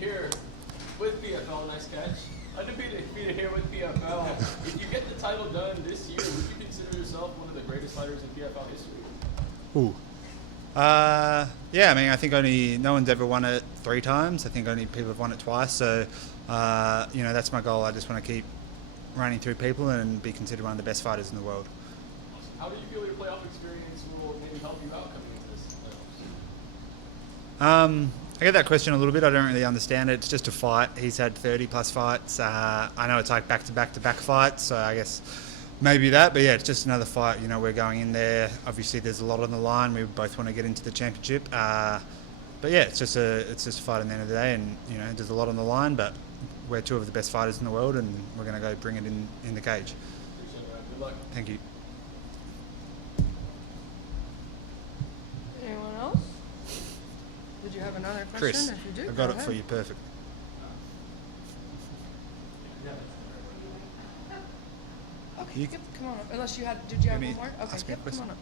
here with PFL, nice catch. Undefeated here with PFL. If you get the title done this year, would you consider yourself one of the greatest fighters in PFL history? Ooh. Yeah, I mean, I think only no one's ever won it 3 times. I think only people have won it twice. So, you know, that's my goal. I just want to keep running through people and be considered one of the best fighters in the world. How do you feel your playoff experience will maybe help you out coming into this playoffs? I get that question a little bit. I don't really understand it. It's just a fight. He's had 30 plus fights. I know it's like back-to-back-to-back fights, so I guess maybe that. But yeah, it's just another fight. You know, we're going in there. Obviously, there's a lot on the line. We both want to get into the championship. But yeah, it's just a fight at the end of the day, and you know, there's a lot on the line. But we're 2 of the best fighters in the world, and we're going to go bring it in the cage. Appreciate it, man. Good luck. Thank you. Anyone else? Did you have another question? Chris, If you do, I got go it ahead. for you perfect. Okay, You- come on up. Unless you had, did you have Give one me- more? Okay, ask me a come question. on up.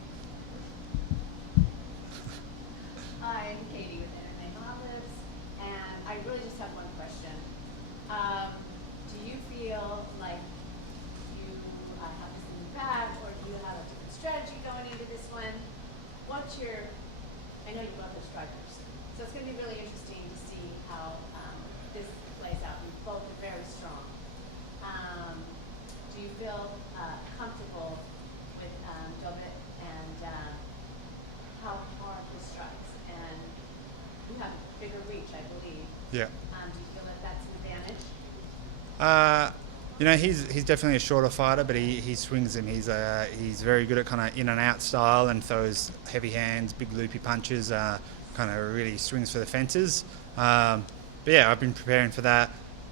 Hi, I'm Katie with Internet Olives, and I really just have one question. Do you feel like you have this in the bag, or do you have a different strategy going into this one? I know you love the strikers, so it's going to be really interesting to see how this plays out. You both are very strong. Do you feel comfortable with Dovlet and how hard he strikes? And you have bigger reach, I believe. Yeah. Do you feel that that's an advantage? You know, he's definitely a shorter fighter, but he swings him. He's very good at kind of in and out style and throws heavy hands, big loopy punches. Kind of really swings for the fences. But yeah, I've been preparing for that.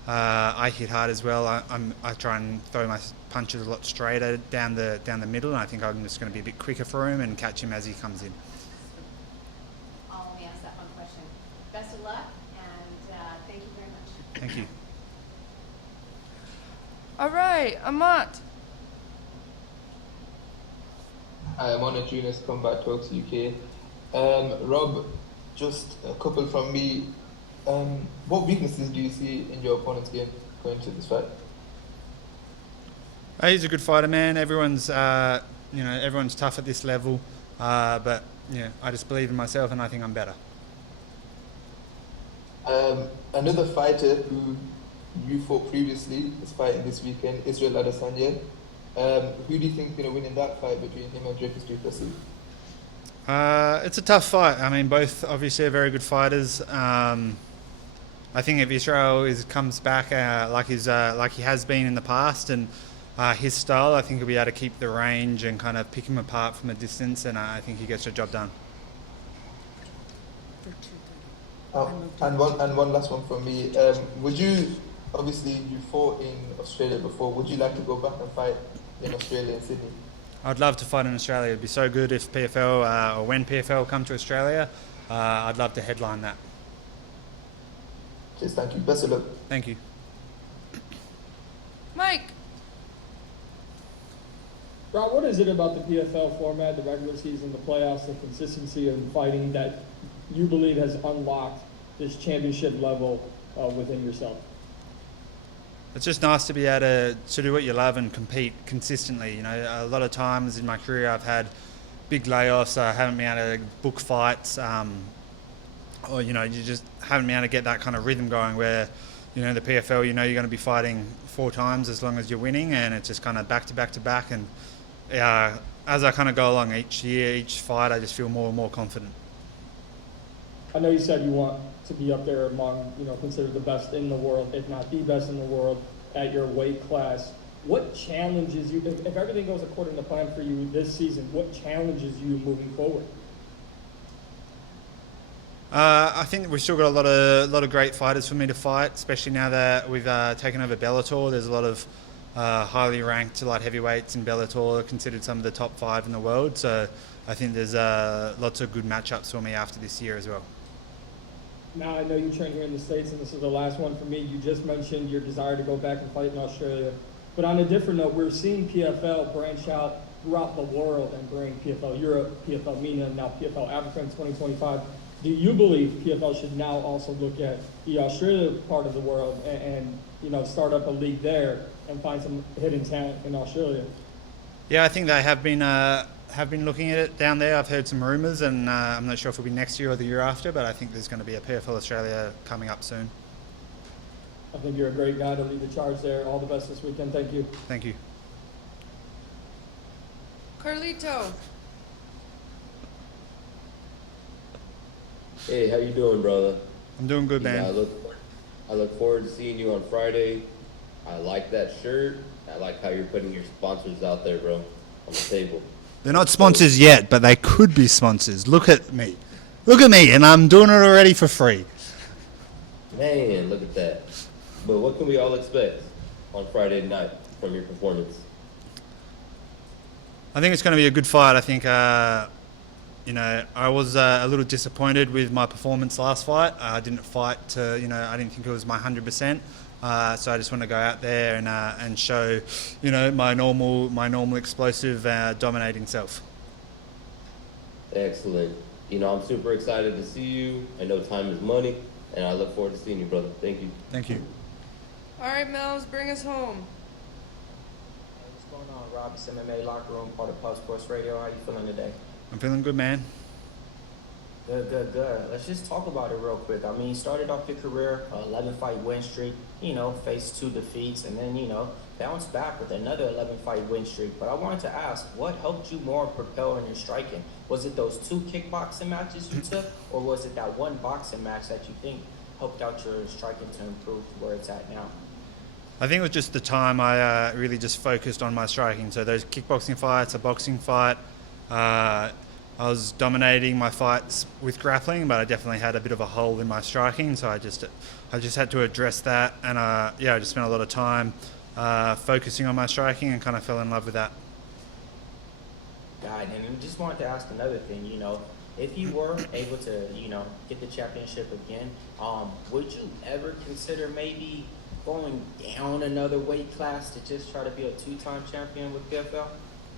I hit hard as well. I try and throw my punches a lot straighter down the middle, and I think I'm just going to be a bit quicker for him and catch him as he comes in. I'll only ask that one question. Best of luck, and thank you very much. Thank you. All right, Amat. Hi, I'm on a Juniors Combat Talks UK. Rob, just a couple from me. What weaknesses do you see in your opponent's game going to this fight? He's a good fighter, man. Everyone's tough at this level, but yeah, I just believe in myself, and I think I'm better. Another fighter who you fought previously is fighting this weekend, Israel Adesanya. Who do you think is going to win in that fight between him and Dricus du Plessis? It's a tough fight. I mean, both obviously are very good fighters. I think if Israel comes back like he has been in the past, and his style, I think he'll be able to keep the range and kind of pick him apart from a distance, and I think he gets the job done. And one last one from me. Would you, obviously you fought in Australia before, would you like to go back and fight in Australia and Sydney? I'd love to fight in Australia. It'd be so good if PFL, or when PFL come to Australia, I'd love to headline that. Cheers, thank you. Best of luck. Thank you. Mike. Rob, what is it about the PFL format, the regular season, the playoffs, the consistency of fighting that you believe has unlocked this championship level within yourself? It's just nice to be able to do what you love and compete consistently. You know, a lot of times in my career I've had big layoffs. I haven't been able to book fights, or you know, you just haven't been able to get that kind of rhythm going where, you know, the PFL, you know, you're going to be fighting 4 times as long as you're winning, and it's just kind of back to back to back. And as I kind of go along each year, each fight, I just feel more and more confident. I know you said you want to be up there among, you know, considered the best in the world, if not the best in the world, at your weight class. What challenges you, if everything goes according to plan for you this season, what challenges you moving forward? I think we've still got a lot of great fighters for me to fight, especially now that we've taken over Bellator. There's a lot of highly ranked light heavyweights in Bellator, considered some of the top 5 in the world. So I think there's lots of good matchups for me after this year as well. Now, I know you train here in the States, and this is the last one for me. You just mentioned your desire to go back and fight in Australia. But on a different note, we're seeing PFL branch out throughout the world and bring PFL Europe, PFL MENA, and now PFL Africa in 2025. Do you believe PFL should now also look at the Australia part of the world and start up a league there and find some hidden talent in Australia? Yeah, I think they have been looking at it down there. I've heard some rumours, and I'm not sure if it'll be next year or the year after, but I think there's going to be a PFL Australia coming up soon. I think you're a great guy to lead the charge there. All the best this weekend. Thank you. Thank you. Carlito. Hey, how you doing, brother? I'm doing good, Yeah, man. I look forward to seeing you on Friday. I like that shirt. I like how you're putting your sponsors out there, bro, on the table. They're not sponsors yet, but they could be sponsors. Look at me. Look at me, and I'm doing it already for free. Man, look at that. But what can we all expect on Friday night from your performance? I think it's going to be a good fight. I think, I was a little disappointed with my performance last fight. I didn't fight to, I didn't think it was my 100%. So I just want to go out there and show, my normal explosive, dominating self. Excellent. I'm super excited to see you. I know time is money, and I look forward to seeing you, brother. Thank you. Thank you. All right, Mel's, bring us home. What's going on, Rob? It's MMA Locker Room, part of Pub Sports Radio. How you feeling today? I'm feeling good, man. Good. Let's just talk about it real quick. I mean, you started off your career, 11-fight win streak, faced 2 defeats, and then, bounced back with another 11-fight win streak. But I wanted to ask, what helped you more propel in your striking? Was it those 2 kickboxing matches you took, or was it that 1 boxing match that you think helped out your striking to improve where it's at now? I think it was just the time I really just focused on my striking. So those kickboxing fights, a boxing fight, I was dominating my fights with grappling, but I definitely had a bit of a hole in my striking. So I just had to address that, and I just spent a lot of time focusing on my striking and kind of fell in love with that. Got it. And I just wanted to ask another thing, if you were able to, get the championship again, would you ever consider maybe going down another weight class to just try to be a 2-time champion with PFL?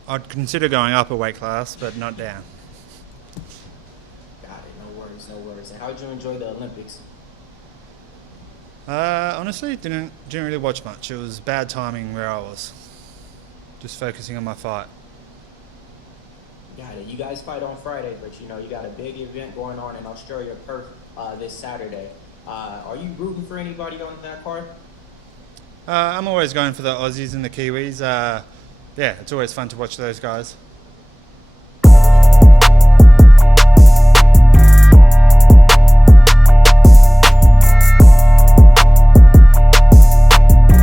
I'd consider going up a weight class, but not down. Got it. No worries. And how'd you enjoy the Olympics? Honestly, didn't really watch much. It was bad timing where I was. Just focusing on my fight. Got it. You guys fight on Friday, but you got a big event going on in Australia, Perth, this Saturday. Are you rooting for anybody on that card? I'm always going for the Aussies and the Kiwis. It's always fun to watch those guys.